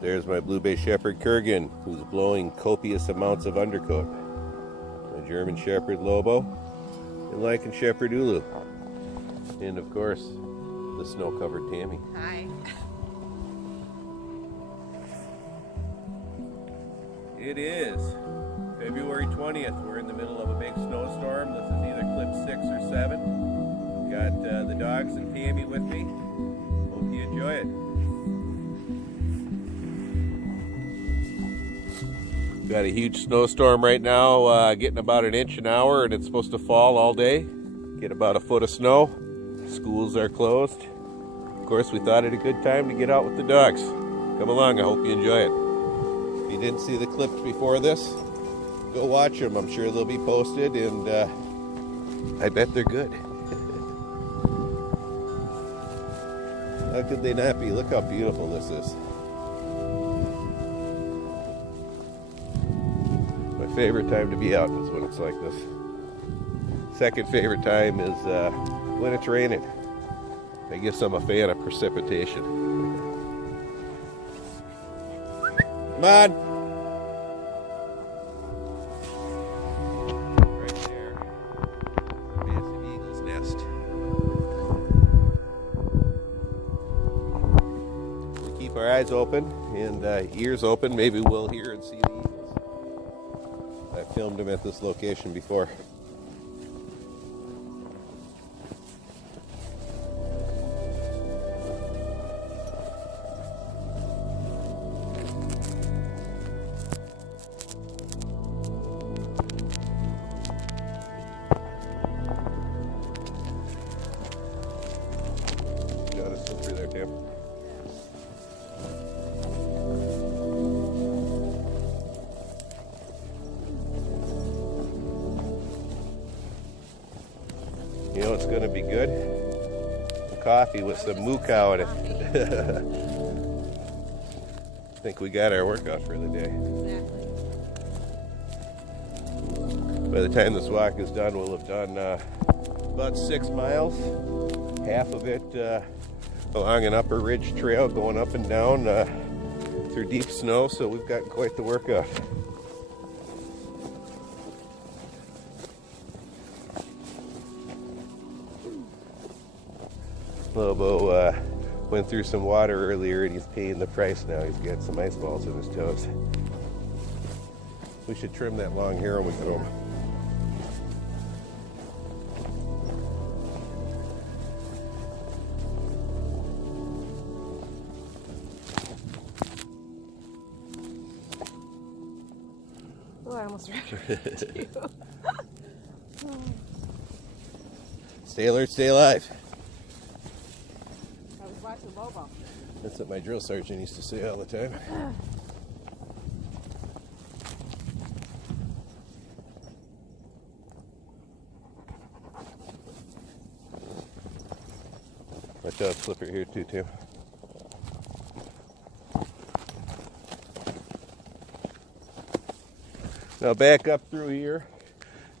There's my Blue Bay Shepherd Kurgan, who's blowing copious amounts of undercoat. My German Shepherd Lobo, and Lycan Shepherd Ulu. And of course, the snow-covered Tammy. Hi. It is February 20th. We're in the middle of a big snowstorm. This is either clip 6 or 7. Got the dogs and Tammy with me. Hope you enjoy it. Got a huge snowstorm right now, getting about 1 inch an hour, and it's supposed to fall all day. Get about 1 foot of snow. Schools are closed. Of course, we thought it a good time to get out with the dogs. Come along, I hope you enjoy it. If you didn't see the clips before this, go watch them. I'm sure they'll be posted, and I bet they're good. How could they not be? Look how beautiful this is. My favorite time to be out is when it's like this. Second favorite time is when it's raining. I guess I'm a fan of precipitation. Come on! Right there. Massive eagle's nest. We keep our eyes open and ears open. Maybe we'll hear and see the eagles. I filmed them at this location before. Got a slippery there, Tim. You know what's going to be good? Coffee with some moo cow in it. I think we got our workout for the day. Exactly. By the time this walk is done, we'll have done about 6 miles. Half of it along an upper ridge trail going up and down through deep snow, so we've got quite the workout. Lobo went through some water earlier and he's paying the price now. He's got some ice balls in his toes. We should trim that long hair when we get home. Oh, I almost ran into you. Stay alert, stay alive. I was watching Lobo. That's what my drill sergeant used to say all the time. Watch out, slipper here too, Tim. Now back up through here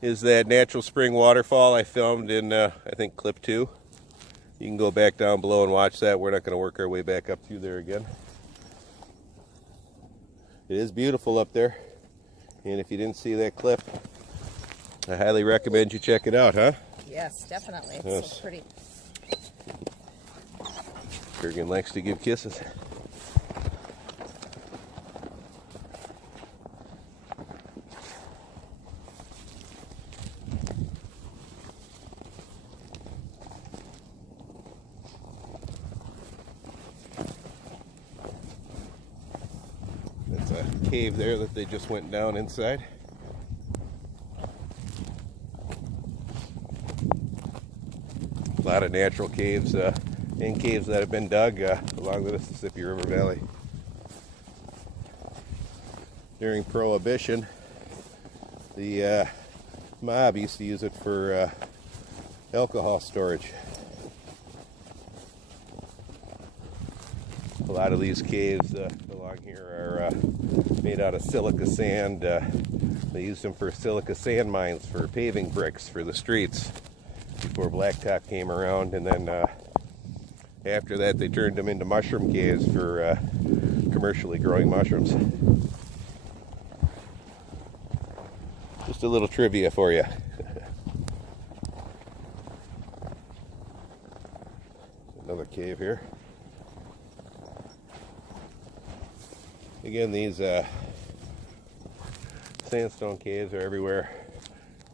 is that natural spring waterfall I filmed in, I think, clip 2. You can go back down below and watch that. We're not going to work our way back up through there again. It is beautiful up there. And if you didn't see that clip, I highly recommend you check it out, huh? Yes, definitely. It's Yes. so pretty. Kurgan likes to give kisses. That's a cave there that they just went down inside. A lot of natural caves and caves that have been dug along the Mississippi River Valley. During Prohibition, the mob used to use it for alcohol storage. A lot of these caves along here are made out of silica sand. They used them for silica sand mines for paving bricks for the streets before blacktop came around, and then after that they turned them into mushroom caves for commercially growing mushrooms. Just a little trivia for you. Another cave here. Again, these sandstone caves are everywhere.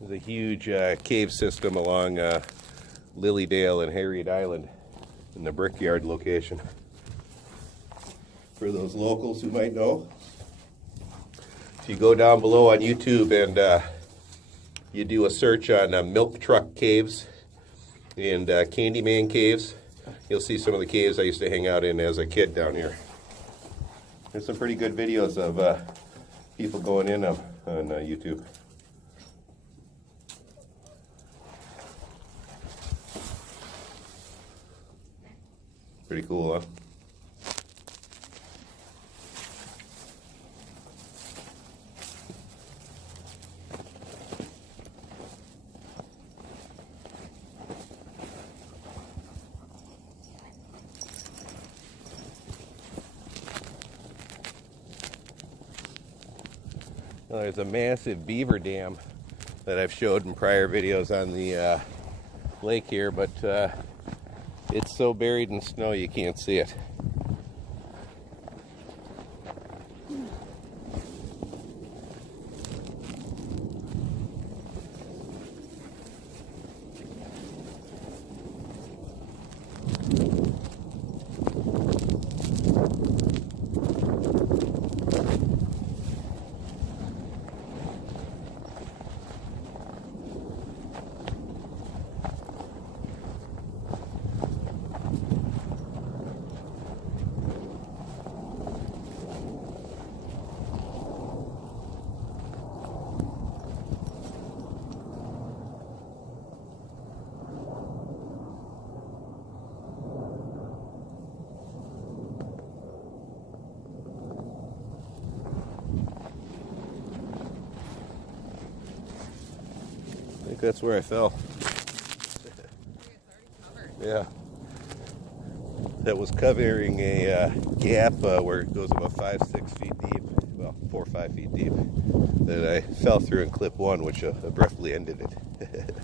There's a huge cave system along Lilydale and Harriet Island in the Brickyard location. For those locals who might know, if you go down below on YouTube and you do a search on Milk Truck Caves and Candyman Caves, you'll see some of the caves I used to hang out in as a kid down here. There's some pretty good videos of people going in them on YouTube. Pretty cool, huh? Well, there's a massive beaver dam that I've showed in prior videos on the lake here, but it's so buried in snow you can't see it. I think that's where I fell. Yeah. That was covering a gap where it goes about 5-6 feet deep, well, 4 or 5 feet deep, that I fell through in clip one, which abruptly ended it.